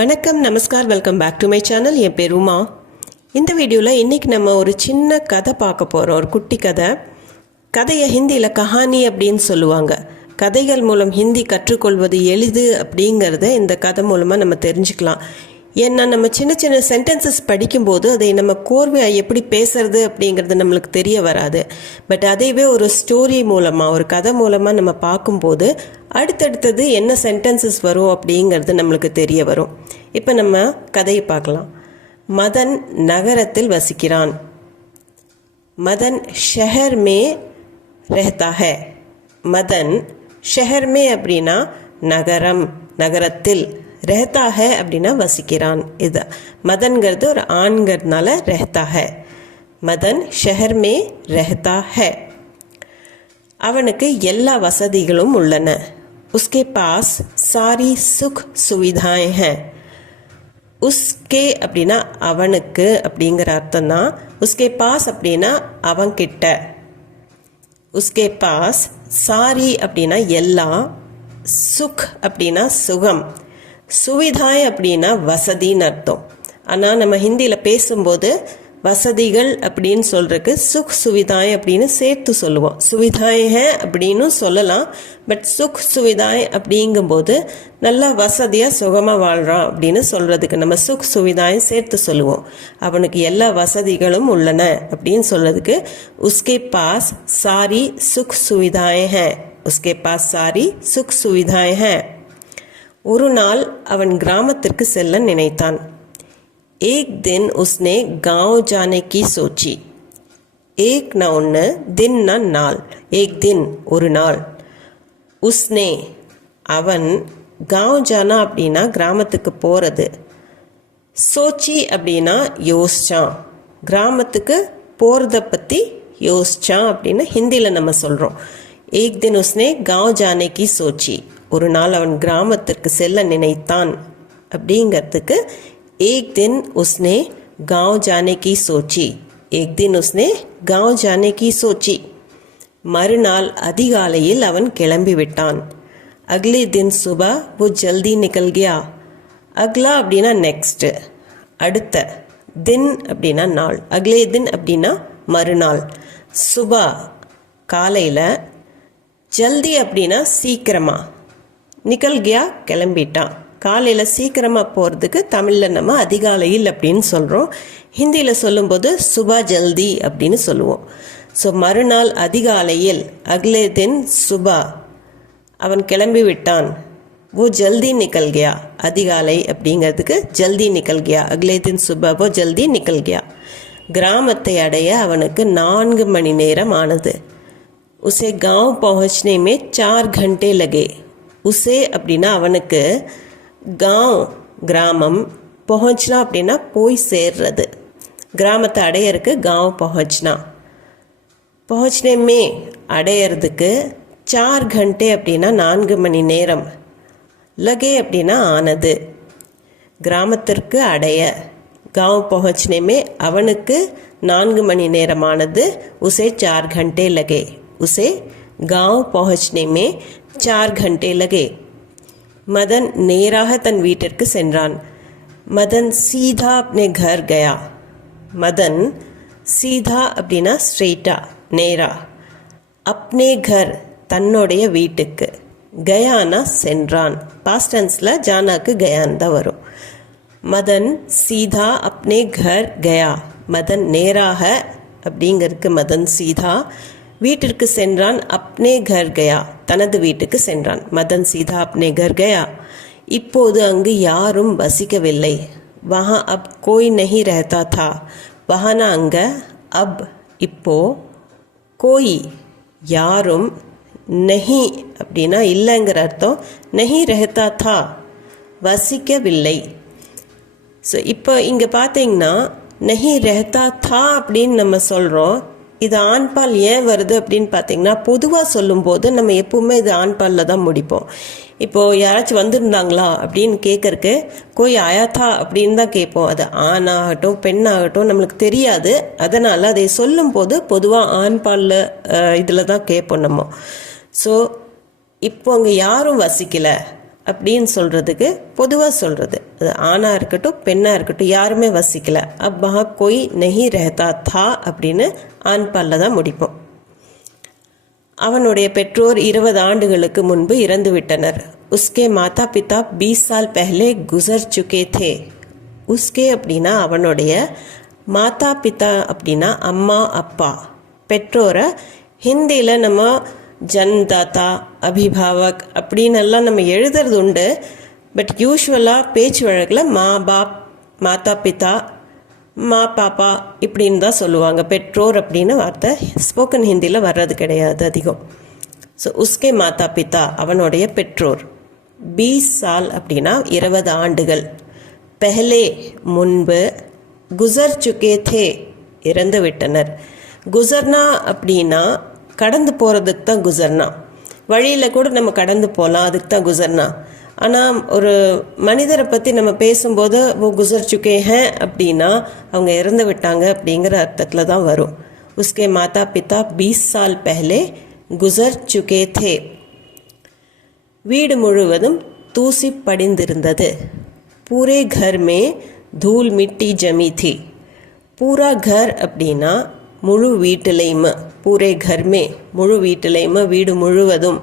வணக்கம், நமஸ்கார், welcome back to my channel. என் பேர் உமா. இந்த வீடியோவில் இன்றைக்கி நம்ம ஒரு சின்ன கதை பார்க்க போகிறோம். ஒரு குட்டி கதை. கதையை ஹிந்தியில் கஹானி அப்படின்னு சொல்லுவாங்க. கதைகள் மூலம் ஹிந்தி கற்றுக்கொள்வது எளிது அப்படிங்கிறத இந்த கதை மூலமாக நம்ம தெரிஞ்சுக்கலாம். ஏன்னா நம்ம சின்ன சின்ன சென்டென்சஸ் படிக்கும்போது அதை நம்ம கோர்வையாக எப்படி பேசுறது அப்படிங்கிறது நம்மளுக்கு தெரிய வராது. பட் அதைவே ஒரு ஸ்டோரி மூலமாக, ஒரு கதை மூலமாக நம்ம பார்க்கும்போது அடுத்தடுத்தது என்ன சென்டென்சஸ் வரும் அப்படிங்கிறது நம்மளுக்கு தெரிய வரும். இப்போ நம்ம கதையை பார்க்கலாம். மதன் நகரத்தில் வசிக்கிறான். மதன் ஷஹர் மே ரஹ்தா ஹை. மதன் ஷஹர் மே அப்படின்னா நகரம், நகரத்தில். ரஹ்தா ஹை அப்படின்னா வசிக்கிறான். இது மதன்கிறது ஒரு ஆண்கிறதுனால ரஹ்தா ஹை. மதன் ஷஹர் மே ரஹ்தா ஹை. அவனுக்கு எல்லா வசதிகளும் உள்ளன. உஸ்கே பாஸ் சாரி சுக் சுவிதாய் ஹை. உஸ்கே அப்படின்னா அவனுக்கு அப்படிங்கிற அர்த்தம் தான். உஸ்கே பாஸ் அப்படின்னா அவன்கிட்ட. உஸ்கே பாஸ் சாரி அப்படின்னா எல்லாம், சுக் அப்படின்னா சுகம், சுவிதாய் அப்படின்னா வசதின்னு அர்த்தம். ஆனால் நம்ம ஹிந்தியில் பேசும்போது வசதிகள் அப்படின்னு சொல்கிறதுக்கு சுக் சுவிதாய் அப்படின்னு சேர்த்து சொல்லுவோம். சுவிதாய் ஹே அப்படின்னு சொல்லலாம். பட் சுக் சுவிதாய் அப்படிங்கும்போது நல்லா வசதியாக சுகமாக வாழ்கிறான் அப்படின்னு சொல்கிறதுக்கு நம்ம சுக் சுவிதாய் சேர்த்து சொல்லுவோம். அவனுக்கு எல்லா வசதிகளும் உள்ளன அப்படின்னு சொல்கிறதுக்கு உஸ்கே பாஸ் சாரி சுக் சுவிதாய் ஹே. உஸ்கே பாஸ் சாரி சுக் சுவிதாய் ஹே. ஒரு நாள் அவன் கிராமத்திற்கு செல்ல நினைத்தான். एक दिन उसने गांव जाने की सोची. एक ना ஒன்று, दिन ना நாள். एक दिन ஒரு நாள். உஸ்னே அவன், गांव जाना அப்படின்னா கிராமத்துக்கு போகிறது. சோச்சி அப்படின்னா யோசிச்சான். கிராமத்துக்கு போகிறத பற்றி யோசிச்சான் அப்படின்னு ஹிந்தியில் நம்ம சொல்கிறோம். एक दिन उसने गांव जाने की सोची. ஒரு நாள் அவன் கிராமத்திற்கு செல்ல நினைத்தான் அப்படிங்கிறதுக்கு एक दिन उसने गांव जाने की सोची. एक दिन उसने गांव जाने की सोची. மறுநாள் அதிகாலையில் அவன் கிளம்பி விட்டான். अगले दिन सुबह वो जल्दी निकल गया. अगला அப்படின்னா நெக்ஸ்ட், அடுத்த. தின் அப்படின்னா நாள். अगले दिन அப்படின்னா மறுநாள். சுபா காலையில், ஜல்தி அப்படின்னா சீக்கிரமா, நிக்கல் கியா கிளம்பிட்டான். காலையில் சீக்கிரமாக போகிறதுக்கு தமிழில் நம்ம அதிகாலையில் அப்படின்னு சொல்கிறோம். ஹிந்தியில் சொல்லும்போது சுபா ஜல்தி அப்படின்னு சொல்லுவோம். ஸோ மறுநாள் அதிகாலையில், அக்லே தின் சுபா அவன் கிளம்பி விட்டான். ஓ ஜல்தி நிக்கல் கியா, அதிகாலை அப்படிங்கிறதுக்கு ஜல்தி நிக்கல் கியா. அக்லே தின் சுபா ஓ ஜல்தி நிக்கல் கியா. கிராமத்தை அடைய அவனுக்கு 4 மணி நேரம் ஆனது. உசே गांव पहुँचने में 4 घंटे लगे. உசே அப்படின்னா அவனுக்கு, गांव கிராமம், பहुँचना அப்படின்னா போய் சேர்றது. கிராமத்தை அடையறதுக்கு गांव पहुँचना. पहुँचने में அடையறதுக்கு 4 घंटे அப்படின்னா 4 மணி நேரம். லகே அப்படின்னா ஆனது. கிராமத்திற்கு அடைய, गांव पहुँचने में அவனுக்கு 4 மணி நேரம் ஆனது. உசே 4 घंटे लगे. उसे गांव पहुँचने में 4 घंटे लगे. मदन நேராக தன் வீட்டிற்கு சென்றான். மதன் சீதா अपने घर गया. மதன் சீதா அப்படின்னா ஸ்ட்ரெயிட்டா, நேரா. அப்னே கர் தன்னுடைய வீட்டுக்கு. கயானா சென்றான். பாஸ்ட் டென்ஸில் ஜானாக்கு கயான் தான் வரும். மதன் சீதா அப்னே கர் கயா. மதன் நேராக அப்படிங்கிறதுக்கு மதன் சீதா வீட்டிற்கு சென்றான். அப்னே கர் கயா தனது வீட்டுக்கு சென்றான். மதன் சீதா அப்னே கர் கயா. இப்போது அங்கு யாரும் வசிக்கவில்லை. வஹா அப் கோய் நஹி ரஹ்தா தா. வஹானா அங்க, அப் இப்போ, கோய் யாரும், நஹி அப்படின்னா இல்லைங்கிற அர்த்தம். நஹி ரஹ்தா தா வசிக்கவில்லை. ஸோ இப்போ இங்கே பார்த்தீங்கன்னா நஹி ரஹ்தா தா அப்படின்னு நம்ம சொல்கிறோம். இது ஆண்பால் ஏன் வருது அப்படின்னு பார்த்தீங்கன்னா, பொதுவாக சொல்லும்போது நம்ம எப்பவுமே இது ஆண்பாலில் தான் முடிப்போம். இப்போது யாராச்சும் வந்திருந்தாங்களா அப்படின்னு கேட்கறக்கு கோய் ஆயாத்தா அப்படின்னு தான் கேட்போம். அது ஆணாகட்டும் பெண்ணாகட்டும் நம்மளுக்கு தெரியாது. அதனால் அதை சொல்லும்போது பொதுவாக ஆண்பாலில் இதில் தான் கேட்போம் நம்ம. ஸோ இப்போ அங்கே யாரும் வசிக்கலை அப்படின்னு சொல்கிறதுக்கு பொதுவாக சொல்கிறது, அது ஆணாக இருக்கட்டும் பெண்ணாக இருக்கட்டும் யாருமே வசிக்கலை. அப் வஹா கோய் நஹி ரஹதா தா அப்படின்னு ஆண் பாலில் தான் முடிப்போம். அவனுடைய பெற்றோர் 20 ஆண்டுகளுக்கு முன்பு இறந்து விட்டனர். உஸ்கே மாதா பிதா 20 साल पहले गुजर चुके थे. உஸ்கே அப்படின்னா அவனுடைய, மாதா பிதா அப்படின்னா அம்மா அப்பா. பெற்றோரை ஹிந்தியில் நம்ம ஜன்தாத்தா அபிபாவக் அப்படின்னு எல்லாம் நம்ம எழுதுறது உண்டு. பட் யூஸ்வலாக பேச்சு வழக்கில் மா பாப், மாதா பிதா, மா பாப்பா இப்படின்னு தான் சொல்லுவாங்க. பெற்றோர் அப்படின்னு வார்த்தை ஸ்போக்கன் ஹிந்தியில் வர்றது கிடையாது அதிகம். ஸோ உஸ்கே மாதா பிதா அவனுடைய பெற்றோர். 20 साल அப்படின்னா 20 ஆண்டுகள். பெஹலே முன்பு, குசர் சுகே தே இறந்து விட்டனர். குசர்னா அப்படின்னா கடந்து போகிறதுக்கு தான் குசர்னா. வழியில் கூட நம்ம கடந்து போகலாம், அதுக்கு தான் குசர்னா. ஆனால் ஒரு மனிதரை பற்றி நம்ம பேசும்போது ஓ குசர் சுக்கே ஹேன் அப்படின்னா அவங்க இறந்து விட்டாங்க அப்படிங்கிற அர்த்தத்தில் தான் வரும். உஸ்கே மாதா பிதா 20 साल पहले குசர் சுக்கே தே. வீடு முழுவதும் தூசி படிந்திருந்தது. பூரே घर में धूल मिट्टी जमी थी. பூரா घर அப்படின்னா முழு வீட்டிலையுமே, பூரே घर में முழு வீட்டிலையுமே, வீடு முழுவதும்.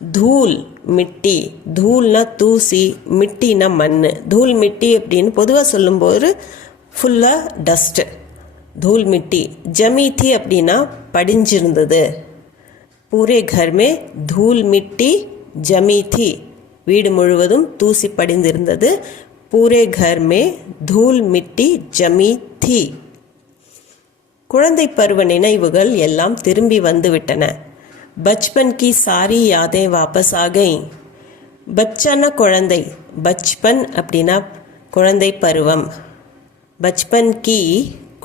தூல் மிட்டி, தூள்னா தூசி, மிட்டினா மண். தூள் மிட்டி அப்படின்னு பொதுவாக சொல்லும்போது ஃபுல்லாக டஸ்ட்டு, தூள் மிட்டி. ஜமீதி அப்படின்னா படிஞ்சிருந்தது. பூரே घर में धूल मिट्टी जमी थी. வீடு முழுவதும் தூசி படிந்திருந்தது. பூரே घर में धूल मिट्टी जमी थी. குழந்தை பருவ நினைவுகள் எல்லாம் திரும்பி வந்துவிட்டன. பச்பன் கி சாரி யாதே வாபஸ் ஆ கய். பச்சானா குழந்தை, பச்பன் அப்படின்னா குழந்தை பருவம். பச்பன் கி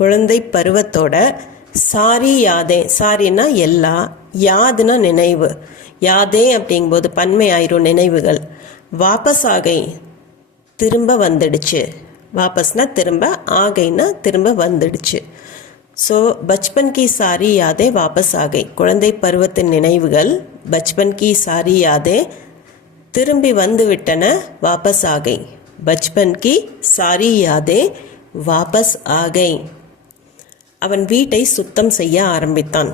குழந்தை பருவத்தோட, சாரி யாதே, சாரின்னா எல்லா, யாதுனா நினைவு. யாதே அப்படிங்கும்போது பன்மை ஆயிரும் நினைவுகள். வாபஸ் ஆகை திரும்ப வந்துடுச்சு. வாபஸ்னா திரும்ப, ஆகைனா திரும்ப வந்துடுச்சு. ஸோ பச்பன் கி சாரி யாதே வாபஸ் ஆகை. குழந்தை பருவத்தின் நினைவுகள் பச்பன் கி சாரி யாதே திரும்பி வந்து விட்டன. வாபஸ் ஆகை. பச்பன் கி சாரி யாதே வாபஸ் ஆகை. அவன் வீட்டை சுத்தம் செய்ய ஆரம்பித்தான்.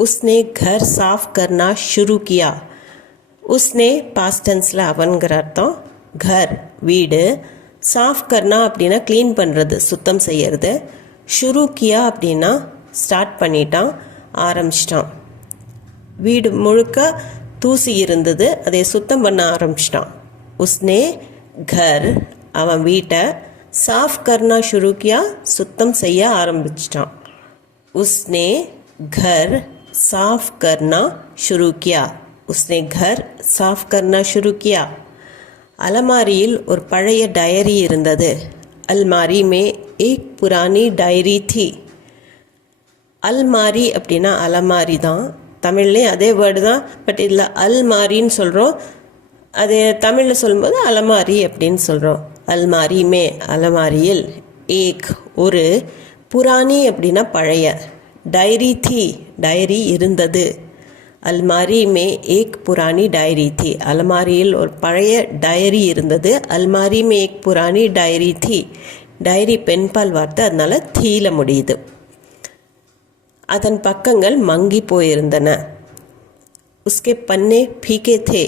உஸ்னே घर साफ करना शुरू किया. உஸ்னே பாஸ்ட் டென்ஸில் அவன்கிற அர்த்தம். घर வீடு, சாஃப் கர்னா அப்படின்னா க்ளீன் பண்ணுறது, சுத்தம் செய்யறது. ஷுரு கியா அப்படின்னா ஸ்டார்ட் பண்ணிட்டான், ஆரம்பிச்சிட்டான். வீடு முழுக்க தூசி இருந்தது, அதை சுத்தம் பண்ண ஆரம்பிச்சிட்டான். உஸ்னே घर அவன் வீட்டை, சாஃப் கர்னா ஷுரு கியா சுத்தம் செய்ய ஆரம்பிச்சிட்டான். உஸ்னே घर साफ करना शुरू किया. उसने घर साफ करना शुरू किया. அலமாரியில் ஒரு பழைய டயரி இருந்தது. अलमारी में एक पुरानी डायरी थी. அல்மாரி அப்படின்னா அலமாரி தான். தமிழ்லேயும் அதே வேர்டு தான், பட் இதில் அல்மாரின்னு சொல்கிறோம். அது தமிழில் சொல்லும்போது அலமாரி அப்படின்னு சொல்கிறோம். அல்மாரி மே அலமாரியில், ஏக் ஒரு, புராணி அப்படின்னா பழைய, டைரி थी டைரி இருந்தது. அல்மாரி மே ஏக் புராணி டைரி थी அலமாரியில் ஒரு பழைய டைரி இருந்தது. அல்மாரி மே ஏக் புராணி டைரி थी. டைரி பெண்பால் வார்த்தை, அதனால தீல முடியுது. அதன் பக்கங்கள் மங்கி போயிருந்தன. உஸ்கே பன்னே ஃபீகே தே.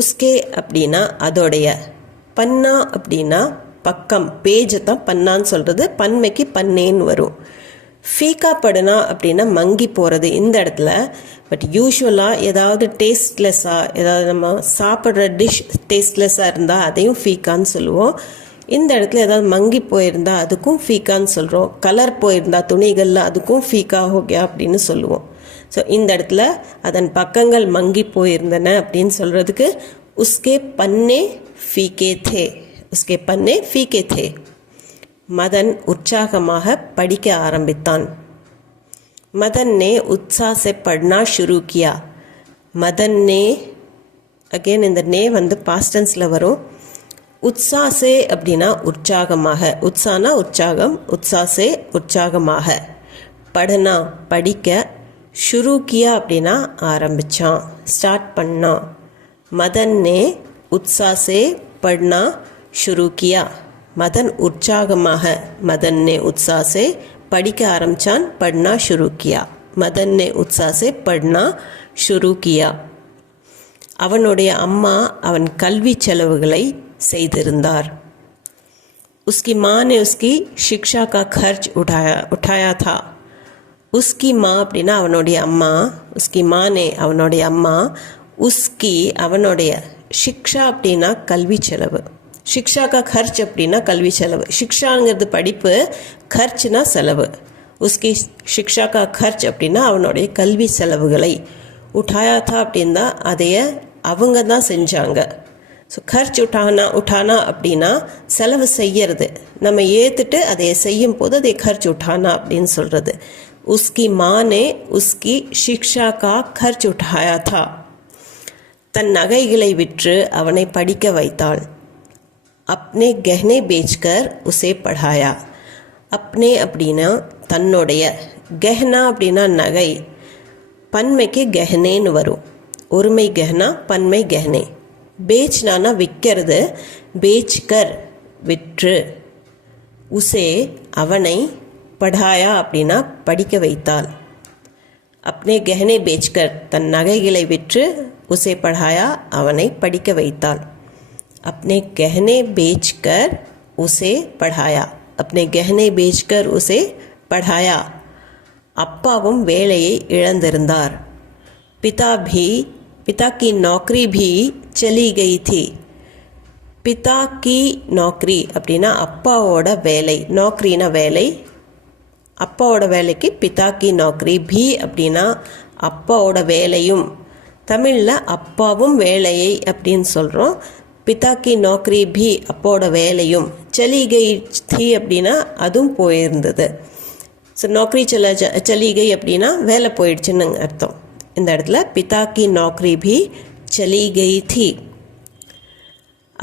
உஸ்கே அப்படின்னா அதோடைய, பன்னா அப்படின்னா பக்கம், பேஜை தான் பன்னான்னு சொல்கிறது. பன்மைக்கு பன்னேன்னு வரும். ஃபீக்கா படுனா அப்படின்னா மங்கி போகிறது இந்த இடத்துல. பட் யூஸ்வலாக ஏதாவது டேஸ்ட்லெஸ்ஸாக, ஏதாவது நம்ம சாப்பிட்ற டிஷ் டேஸ்ட்லெஸ்ஸாக இருந்தால் அதையும் ஃபீக்கான்னு சொல்லுவோம். இந்த இடத்துல ஏதாவது மங்கி போயிருந்தா அதுக்கும் ஃபீக்கான்னு சொல்கிறோம். கலர் போயிருந்தா துணிகளில் அதுக்கும் ஃபீக்கா ஹோக்யா அப்படின்னு சொல்லுவோம். ஸோ இந்த இடத்துல அதன் பக்கங்கள் மங்கி போயிருந்தன அப்படின்னு சொல்கிறதுக்கு உஸ்கே பன்னே ஃபீகே தே. உஸ்கே பன்னே ஃபீகே தே. மதன் உற்சாகமாக படிக்க ஆரம்பித்தான். மதன் நே உத்சாह से पढ़ना शुरू किया. மதன் நே, அகெயின் இந்த நே வந்து பாஸ்ட் டென்ஸில் வரும். உத்சாह से அப்படின்னா உற்சாகமாக, உத்சானா உற்சாகம், உத்சாह से உற்சாகமாக. பढ़ना படிக்க, ஷுரு கியா அப்படின்னா ஆரம்பித்தான், ஸ்டார்ட் பண்ணான். मदन ने उत्साह से पढ़ना शुरू किया. மதன் உற்சாகமாக மதன் ने उत्साह से படிக்க ஆரம்பிச்சான். पढ़ना शुरू किया. மதன் ने उत्साह से पढ़ना शुरू किया. அவனுடைய அம்மா அவன் கல்வி செலவுகளை செய்திருந்தார். उसकी माँ ने उसकी शिक्षा का खर्च उठाया था. उसकी माँ அப்படின்னா அவனுடைய அம்மா. उसकी माँ ने அவனுடைய அம்மா. उसकी அவனுடைய शिक्षा அப்படின்னா கல்வி செலவு. शिक्षा का खर्च அப்படின்னா கல்வி செலவு. शिक्षाங்கிறது படிப்பு, खर्चனா செலவு. उसकी शिक्षा का खर्च அப்படின்னா அவனுடைய கல்வி செலவுகளை. उठाया था அப்படின்னா அதைய அவங்க தான் செஞ்சாங்க. ஸோ खर्च उठाना அப்படின்னா செலவு செய்யறது. நம்ம ஏற்றுட்டு அதை செய்யும் போது அதை खर्च उठाना அப்படின்னு சொல்கிறது. उसकी माँ ने उसकी शिक्षा का खर्च उठाया था. தன் நகைகளை விற்று அவனை படிக்க வைத்தாள். अपने गहने बेचकर उसे पढ़ाया. अपने அப்படின்னா தன்னுடைய, கெஹனா அப்படின்னா நகை, பன்மைக்கு கெஹனேன்னு வரும். ஒருமை கெஹனா, பன்மை கெஹனே. बेचना விற்கிறது, बेचकर விற்று, உசே அவனை, பढ़ाया அப்படின்னா படிக்க வைத்தாள். अपने गहने बेचकर தன் நகைகளை விற்று, உசே பढ़ाया அவனை படிக்க வைத்தாள். अपने गहने बेचकर उसे पढ़ाया. अपने गहने बेचकर उसे पढ़ाया. அப்பாவும் வேலையை இழந்திருந்தார். पिता की नौकरी भी चली गई थी. पिता की नौकरी அப்படின்னா அப்பாவோட வேலை. நौकरीனா வேலை. அப்பாவோட வேலைக்கு पिता की नौकरी भी அப்படின்னா அப்பாவோட வேலையும். தமிழில் அப்பாவும் வேலையை அப்படின்னு சொல்கிறோம். पिता की नौकरी भी அப்பாவோட வேலையும். चली गई थी அப்படின்னா அதுவும் போயிருந்தது. ஸோ நौकरी चली गई அப்படின்னா வேலை போயிடுச்சுன்னு அர்த்தம். இந்த இடத்துல पिता की नौकरी भी चली गई थी.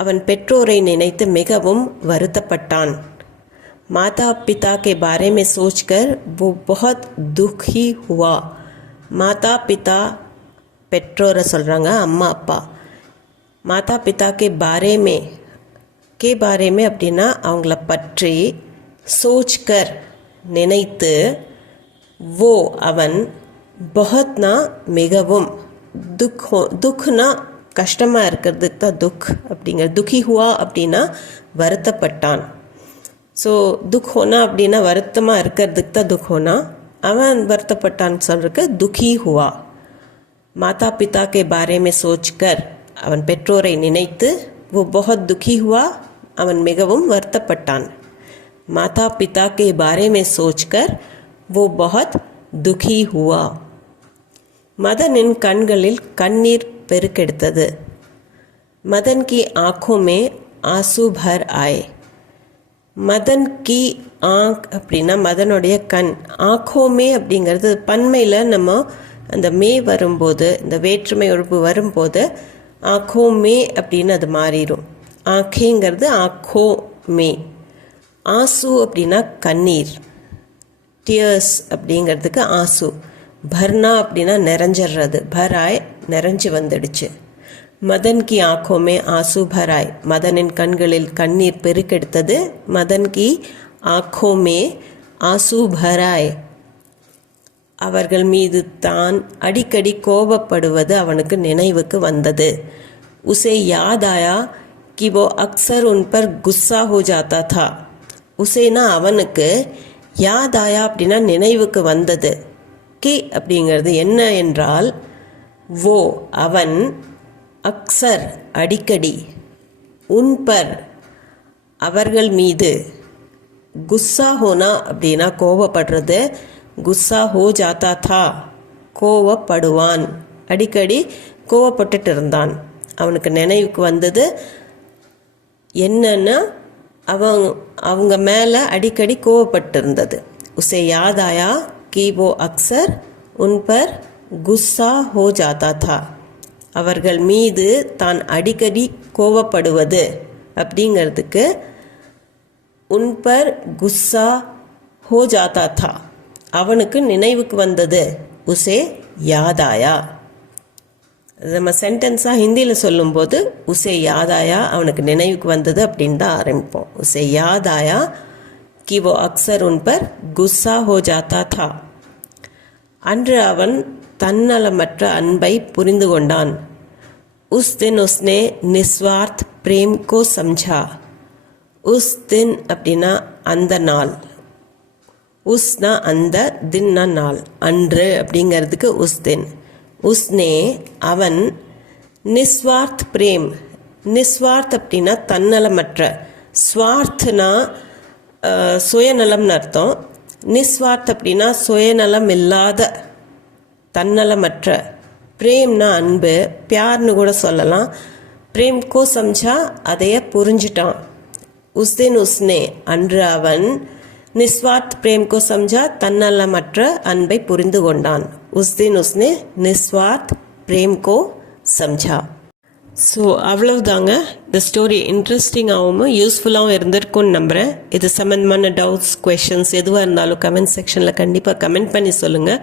அவன் பெற்றோரை நினைத்து மிகவும் வருத்தப்பட்டான். माता पिता के बारे में सोचकर वो बहुत दुखी हुआ. माता पिता பெற்றோரை சொல்கிறாங்க, அம்மா அப்பா. माता पिता के बारे में அப்படின்னா அவங்கள பற்றி, सोचकर நினைத்து, वो அவன், बहुतना மிகவும், துக்னா கஷ்டமாக இருக்கிறதுக்கு தான் துக் அப்படிங்கிற. துக்கி ஹுவா அப்படின்னா வருத்தப்பட்டான். ஸோ துக் ஹோனா அப்படின்னா வருத்தமாக இருக்கிறதுக்கு தான் துக் ஹோனா. அவன் வருத்தப்பட்டான்னு சொல்கிறதுக்கு துக்கி ஹுவா. மாதா பிதா கே பாரே மே சோச்கர் அவன் பெற்றோரை நினைத்து, वो बहुत दुखी हुआ அவன் மிகவும் வருத்தப்பட்டான். மாதா பிதா கே பாரே மே சோச்கர் वो बहुत दुखी हुआ. மதனின் கண்களில் கண்ணீர் பெருக்கெடுத்தது. மதன் கி ஆँखों में आंसू भर आए. மதன் கி ஆங்க் அப்படின்னா மதனுடைய கண். ஆँखों அப்படிங்கிறது பன்மையில் நம்ம அந்த மே வரும்போது, இந்த வேற்றுமை உறுப்பு வரும்போது ஆँखों में அப்படின்னு அது மாறிடும். ஆँखेங்கிறது ஆँखों में. ஆசு அப்படின்னா கண்ணீர், டியர்ஸ் அப்படிங்கிறதுக்கு ஆசு. பர்னா அப்படின்னா நிறைஞ்சிடுறது. பராய் நிறைஞ்சு வந்துடுச்சு. மதன் கி ஆँखों में ஆசு பராய் மதனின் கண்களில் கண்ணீர் பெருக்கெடுத்தது. மதன் கி ஆँखों में ஆசு பராய் அவர்கள் மீது தான் அடிக்கடி கோபப்படுவது அவனுக்கு நினைவுக்கு வந்தது. உசே யாத் ஆயா कि वो अक्सर उन पर गुस्सा हो जाता था. உசேனா அவனுக்கு, யாத் ஆயா அப்படின்னா நினைவுக்கு வந்தது. கி அப்படிங்கிறது என்ன என்றால், वो அவன், அக்சர் அடிக்கடி, உன் பர் அவர்கள் மீது, குஸ்ஸா ஹோனா அப்படின்னா கோபப்படுறது, குஸ்ஸா ஹோ ஜாத்தா தா கோவப்படுவான், அடிக்கடி கோவப்பட்டுட்டு இருந்தான். அவனுக்கு நினைவுக்கு வந்தது என்னன்னா அவங்க மேலே அடிக்கடி கோவப்பட்டு இருந்தது. உசே யாத் ஆயா कि वो अक्सर उन पर गुस्सा हो जाता था. அவர்கள் மீது தான் அடிக்கடி கோவப்படுவது அப்படிங்கிறதுக்கு உன் பர் குஸ்ஸா ஹோ ஜாத்தா தா அவனுக்கு நினைவுக்கு வந்தது. உசே யாத் ஆயா. நம்ம சென்டென்ஸாக ஹிந்தியில் சொல்லும்போது உசே யாதாயா அவனுக்கு நினைவுக்கு வந்தது அப்படின்னு தான் ஆரம்பிப்போம். உசே யாதாயா कि वो अक्सर उन पर गुस्सा हो जाता था. அன்று அவன் தன்னலமற்ற அன்பை புரிந்து கொண்டான். उस दिन उसने निस्वार्थ प्रेम को समझा. उस दिन அப்படின்னா அந்த நாள், உஸ்னா அந்த, தின்னா நாள், அன்று அப்படிங்கிறதுக்கு உஸ் தின். உஸ்னே அவன், நிஸ்வார்த் பிரேம், நிஸ்வார்த் அப்படின்னா தன்னலமற்ற, ஸ்வார்த்னா சுயநலம்னு அர்த்தம். நிஸ்வார்த் அப்படின்னா சுயநலம் இல்லாத, தன்னலமற்ற. பிரேம்னா அன்பு, பியார்னு கூட சொல்லலாம். பிரேம் கோ சம்ஜா அதைய புரிஞ்சிட்டான். உஸ்தின் உஸ்னே அன்று அவன், நிஸ்வார்த் பிரேம் கோ சம்ஜா தன்னலமற்ற அன்பை புரிந்து கொண்டான். உஸ்தின் உஸ்னே நிஸ்வார்த் பிரேம் கோ சம்ஜா. ஸோ அவ்வளவுதாங்க. இந்த ஸ்டோரி இன்ட்ரெஸ்டிங்காகவும் யூஸ்ஃபுல்லாகவும் இருந்திருக்கும்னு நம்புகிறேன். இது சம்மந்தமான டவுட்ஸ், கொஷின்ஸ் எதுவாக இருந்தாலும் கமெண்ட் செக்ஷனில் கண்டிப்பாக கமெண்ட் பண்ணி சொல்லுங்கள்.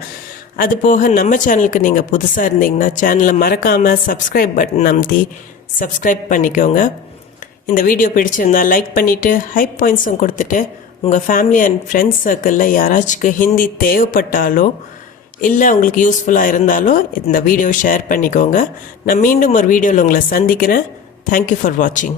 அது போக நம்ம சேனலுக்கு நீங்கள் புதுசாக இருந்தீங்கன்னா சேனலை மறக்காமல் சப்ஸ்கிரைப் பட்டன் அமுத்தி சப்ஸ்கிரைப் பண்ணிக்கோங்க. இந்த வீடியோ பிடிச்சிருந்தால் லைக் பண்ணிவிட்டு ஹைப் பாயிண்ட்ஸும் கொடுத்துட்டு உங்கள் ஃபேமிலி அண்ட் ஃப்ரெண்ட்ஸ் சர்க்கிளில் யாராச்சுக்கு ஹிந்தி தேவைப்பட்டாலோ இல்லை உங்களுக்கு யூஸ்ஃபுல்லாக இருந்தாலும் இந்த வீடியோ ஷேர் பண்ணிக்கோங்க. நான் மீண்டும் ஒரு வீடியோவில் உங்களை சந்திக்கிறேன். தேங்க்யூ ஃபார் வாட்சிங்.